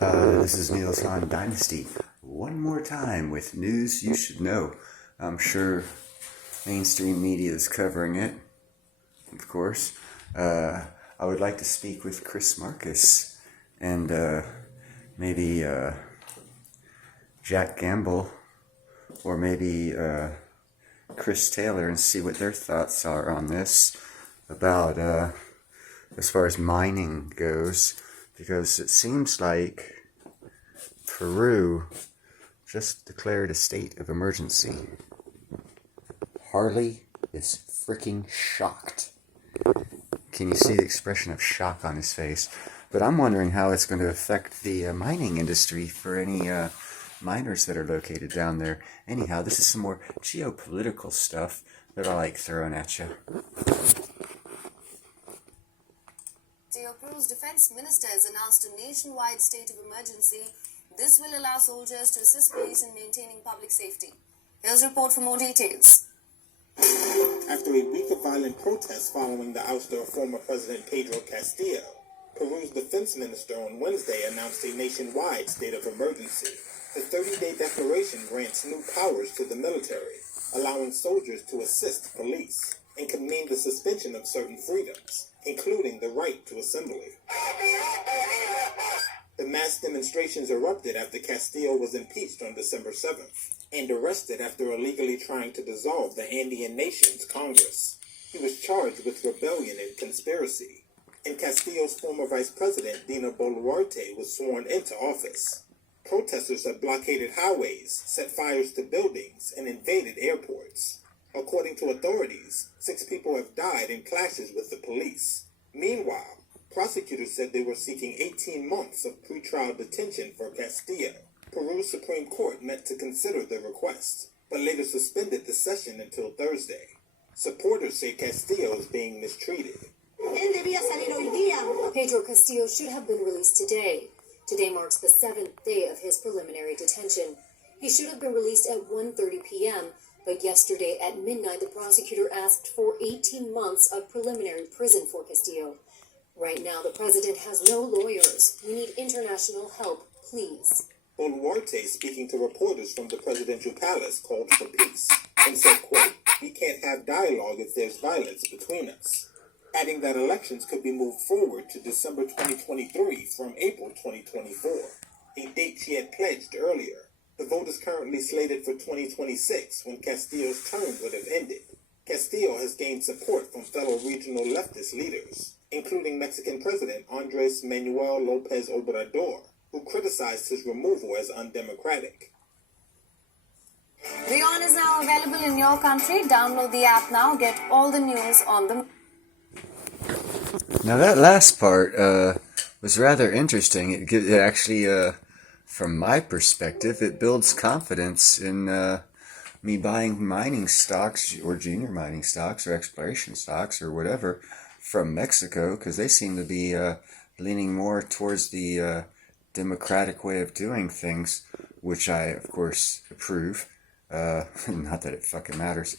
This is Neil's Han Dynasty. One more time with news you should know. I'm sure mainstream media is covering it, of course. I would like to speak with Chris Marcus and maybe Jack Gamble or maybe Chris Taylor and see what their thoughts are on this about as far as mining goes, because it seems like Peru just declared a state of emergency. Harley is freaking shocked. Can you see the expression of shock on his face? But I'm wondering how it's going to affect the mining industry for any miners that are located down there. Anyhow, this is some more geopolitical stuff that I like throwing at you. Peru's defense minister has announced a nationwide state of emergency. This will allow soldiers to assist police in maintaining public safety. Here's a report for more details. After a week of violent protests following the ouster of former President Pedro Castillo, Peru's defense minister on Wednesday announced a nationwide state of emergency. The 30-day declaration grants new powers to the military, allowing soldiers to assist police, and can mean the suspension of certain freedoms, including the right to assembly. The mass demonstrations erupted after Castillo was impeached on December 7th and arrested after illegally trying to dissolve the Andean nation's Congress. He was charged with rebellion and conspiracy, and Castillo's former vice president, Dina Boluarte, was sworn into office. Protesters have blockaded highways, set fires to buildings, and invaded airports. According to authorities, 6 people have died in clashes with the police. Meanwhile, prosecutors said they were seeking 18 months of pretrial detention for Castillo. Peru's Supreme Court met to consider the request, but later suspended the session until Thursday. Supporters say Castillo is being mistreated. Pedro Castillo should have been released today. Today marks the 7th day of his preliminary detention. He should have been released at 1:30 p.m., but yesterday at midnight the prosecutor asked for 18 months of preliminary prison for Castillo. Right now the president has no lawyers. We need international help, please. Boluarte, speaking to reporters from the presidential palace, called for peace and said, quote, "We can't have dialogue if there's violence between us," adding that elections could be moved forward to December 2023 from April 2024, a date she had pledged earlier. The vote is currently slated for 2026, when Castillo's term would have ended. Castillo has gained support from fellow regional leftist leaders, including Mexican President Andres Manuel Lopez Obrador, who criticized his removal as undemocratic. The On is now available in your country. Download the app now. Get all the news on the... Now that last part was rather interesting. It actually, from my perspective, it builds confidence in me buying mining stocks or junior mining stocks or exploration stocks or whatever from Mexico, because they seem to be leaning more towards the democratic way of doing things, which I, of course, approve. Not that it fucking matters.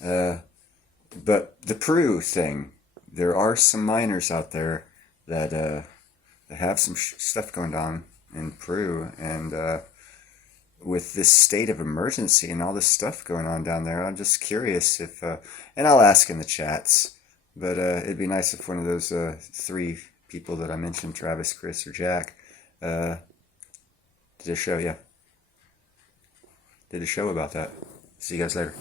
But the Peru thing, there are some miners out there that have some stuff going on in Peru, and with this state of emergency and all this stuff going on down there, I'm just curious if, and I'll ask in the chats, but it'd be nice if one of those 3 people that I mentioned, Travis, Chris, or Jack, did a show, did a show about that. See you guys later.